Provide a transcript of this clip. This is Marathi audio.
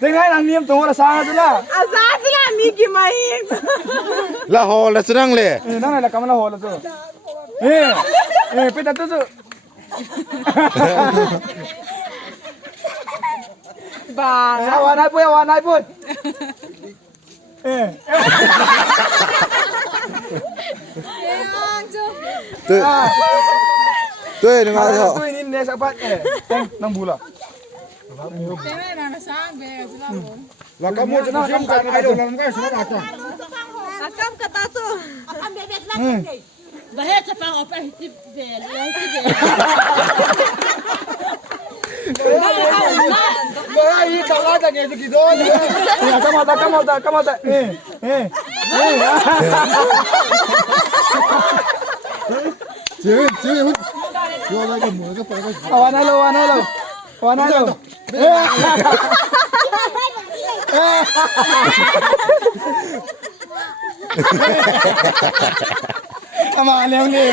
ते काय ना नियम तुम्हाला सांगा तुला मी की माहीत ला हॉल चांगले नाही का मला होला तो पेटा तुझ वा नाही पण tuh ini nggak tahu. Tuh ini nih siapa? Nang bula. Lah kamu jangan kan ayo dalam guys sudah ada. Akam kata tuh. Akam bebek lagi. Bahaya cepang apa hitip bel, hitip bel. Bahaya kalau ada kayak gitu aja. Kamu ada. Cewek. Gua lagi mau ke pakai. Warna lo. Sama yang ni.